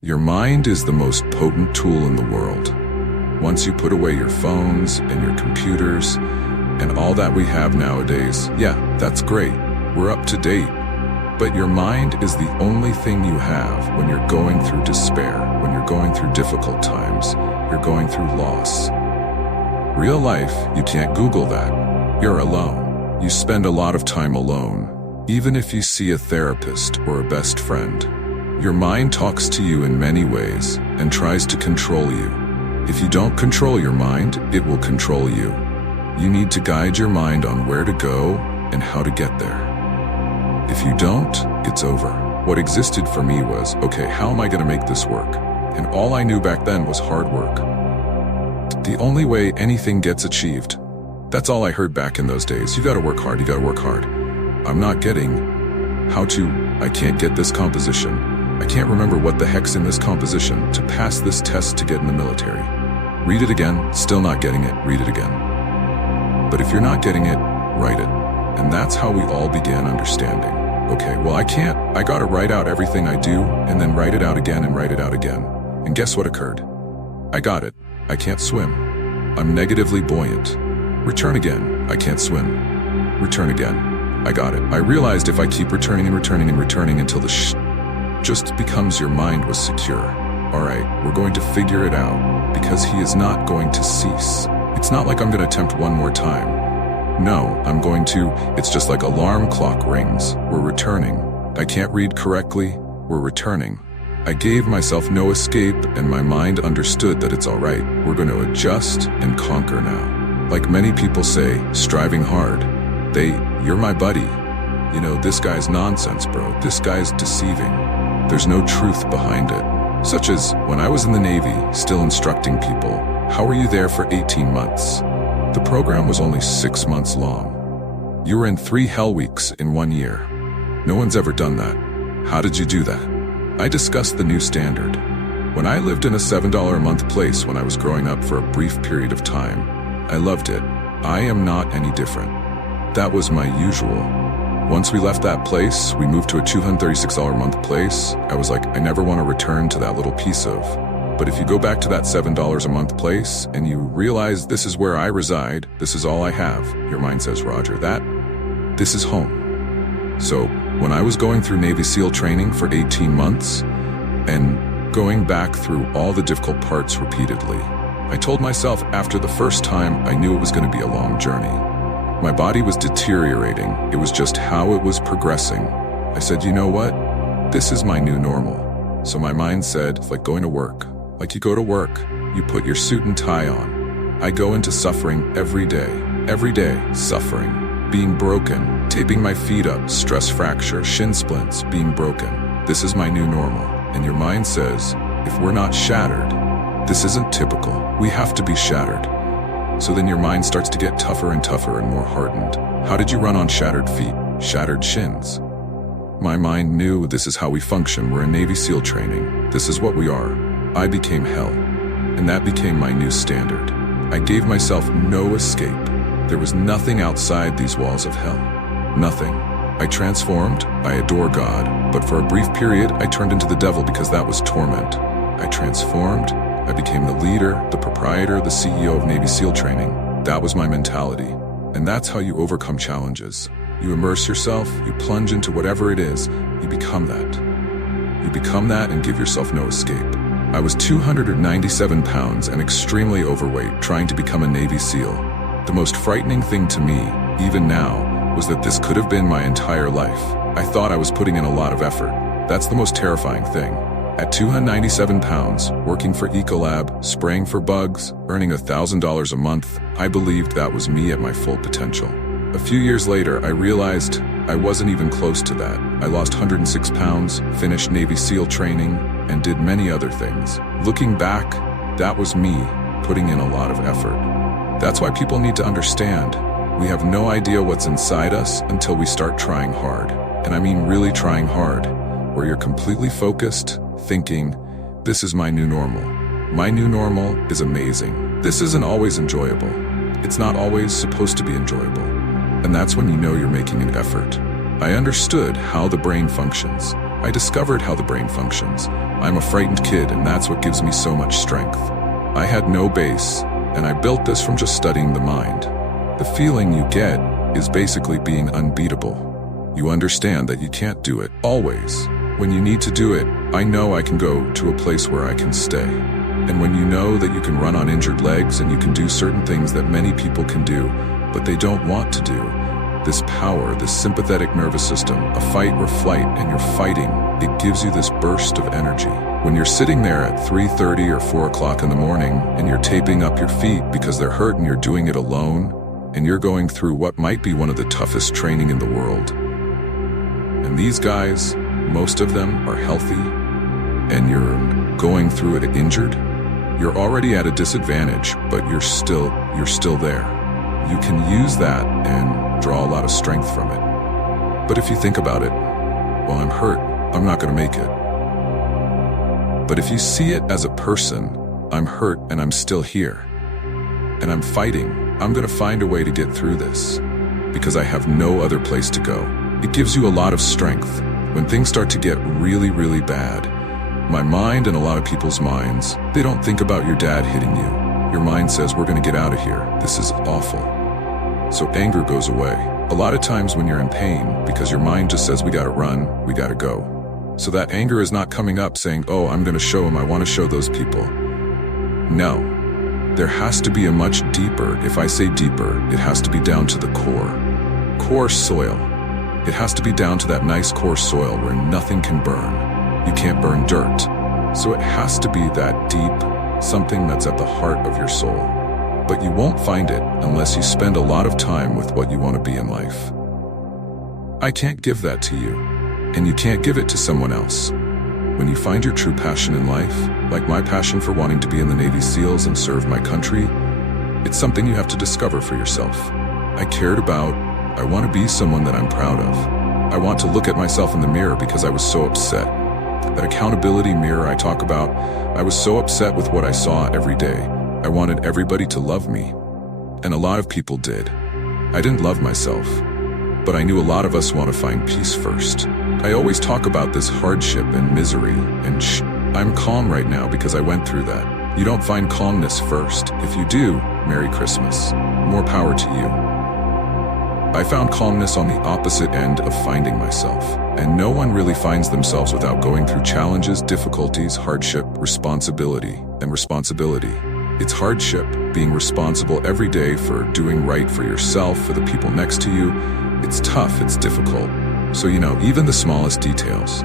Your mind is the most potent tool in the world. Once you put away your phones and your computers and all that we have nowadays, yeah, that's great. We're up to date. But your mind is the only thing you have when you're going through despair, when you're going through difficult times, you're going through loss. Real life, you can't Google that. You're alone. You spend a lot of time alone, even if you see a therapist or a best friend. Your mind talks to you in many ways and tries to control you. If you don't control your mind, it will control you. You need to guide your mind on where to go and how to get there. If you don't, it's over. What existed for me was, okay, how am I going to make this work? And all I knew back then was hard work. The only way anything gets achieved. That's all I heard back in those days. You got to work hard, you got to work hard. I'm not getting I can't get this composition. I can't remember what the heck's in this composition to pass this test to get in the military. Read it again, still not getting it, read it again. But if you're not getting it, write it. And that's how we all began understanding. Okay, well I gotta write out everything I do and then write it out again and write it out again. And guess what occurred? I got it. I can't swim. I'm negatively buoyant. Return again. I can't swim. Return again. I got it. I realized if I keep returning and returning and returning until the just becomes your mind was secure. All right, we're going to figure it out because he is not going to cease. It's not like I'm going to attempt one more time. No, it's just like alarm clock rings. We're returning. I can't read correctly. We're returning. I gave myself no escape and my mind understood that it's all right. We're going to adjust and conquer now. Like many people say, striving hard. You're my buddy. You know, this guy's nonsense, bro. This guy's deceiving. There's no truth behind it. Such as, when I was in the Navy, still instructing people, how were you there for 18 months? The program was only 6 months long. You were in 3 hell weeks in 1 year. No one's ever done that. How did you do that? I discussed the new standard. When I lived in a $7 a month place when I was growing up for a brief period of time, I loved it. I am not any different. That was my usual. Once we left that place, we moved to a $236 a month place. I was like, I never want to return to that little piece of. But if you go back to that $7 a month place and you realize this is where I reside, this is all I have, your mind says, Roger, this is home. So when I was going through Navy SEAL training for 18 months and going back through all the difficult parts repeatedly, I told myself after the first time I knew it was going to be a long journey. My body was deteriorating. It was just how it was progressing. I said, you know what? This is my new normal. So my mind said, like going to work. Like you go to work, you put your suit and tie on. I go into suffering every day, suffering, being broken, taping my feet up, stress fracture, shin splints, being broken. This is my new normal. And your mind says, if we're not shattered, this isn't typical. We have to be shattered. So then your mind starts to get tougher and tougher and more hardened. How did you run on shattered feet, shattered shins? My mind knew this is how we function. We're in Navy SEAL training. This is what we are. I became hell, and that became my new standard. I gave myself no escape. There was nothing outside these walls of hell. Nothing. I transformed. I adore God, but for a brief period, I turned into the devil because that was torment. I transformed. I became the leader, the proprietor, the CEO of Navy SEAL training. That was my mentality. And that's how you overcome challenges. You immerse yourself, you plunge into whatever it is, you become that. You become that and give yourself no escape. I was 297 pounds and extremely overweight, trying to become a Navy SEAL. The most frightening thing to me, even now, was that this could have been my entire life. I thought I was putting in a lot of effort. That's the most terrifying thing. At 297 pounds, working for Ecolab, spraying for bugs, earning $1,000 a month, I believed that was me at my full potential. A few years later, I realized I wasn't even close to that. I lost 106 pounds, finished Navy SEAL training, and did many other things. Looking back, that was me putting in a lot of effort. That's why people need to understand, we have no idea what's inside us until we start trying hard. And I mean really trying hard, where you're completely focused, thinking, this is my new normal. My new normal is amazing. This isn't always enjoyable. It's not always supposed to be enjoyable. And that's when you know you're making an effort. I understood how the brain functions. I discovered how the brain functions. I'm a frightened kid, and that's what gives me so much strength. I had no base, and I built this from just studying the mind. The feeling you get is basically being unbeatable. You understand that you can't do it always. When you need to do it, I know I can go to a place where I can stay. And when you know that you can run on injured legs and you can do certain things that many people can do, but they don't want to do, this power, this sympathetic nervous system, a fight or flight, and you're fighting, it gives you this burst of energy. When you're sitting there at 3:30 or 4 o'clock in the morning and you're taping up your feet because they're hurt and you're doing it alone, and you're going through what might be one of the toughest training in the world. And these guys, most of them are healthy, and you're going through it injured, you're already at a disadvantage, but you're still there. You can use that and draw a lot of strength from it. But if you think about it, well, I'm hurt, I'm not going to make it. But if you see it as a person, I'm hurt and I'm still here. And I'm fighting. I'm going to find a way to get through this because I have no other place to go. It gives you a lot of strength. When things start to get really, really bad, my mind and a lot of people's minds, they don't think about your dad hitting you. Your mind says, we're going to get out of here. This is awful. So anger goes away. A lot of times when you're in pain, because your mind just says, we got to run, we got to go. So that anger is not coming up saying, oh, I'm going to show them, I want to show those people. No. There has to be a much deeper, if I say deeper, it has to be down to the core. Core soil. It has to be down to that nice core soil where nothing can burn. You can't burn dirt. So it has to be that deep, something that's at the heart of your soul. But you won't find it unless you spend a lot of time with what you want to be in life. I can't give that to you, and you can't give it to someone else. When you find your true passion in life, like my passion for wanting to be in the Navy SEALs and serve my country, it's something you have to discover for yourself. I want to be someone that I'm proud of. I want to look at myself in the mirror because I was so upset. That accountability mirror I talk about, I was so upset with what I saw every day. I wanted everybody to love me. And a lot of people did. I didn't love myself. But I knew a lot of us want to find peace first. I always talk about this hardship and misery, and I'm calm right now because I went through that. You don't find calmness first. If you do, Merry Christmas. More power to you. I found calmness on the opposite end of finding myself. And no one really finds themselves without going through challenges, difficulties, hardship, responsibility, and responsibility. It's hardship, being responsible every day for doing right for yourself, for the people next to you. It's tough, it's difficult. So even the smallest details,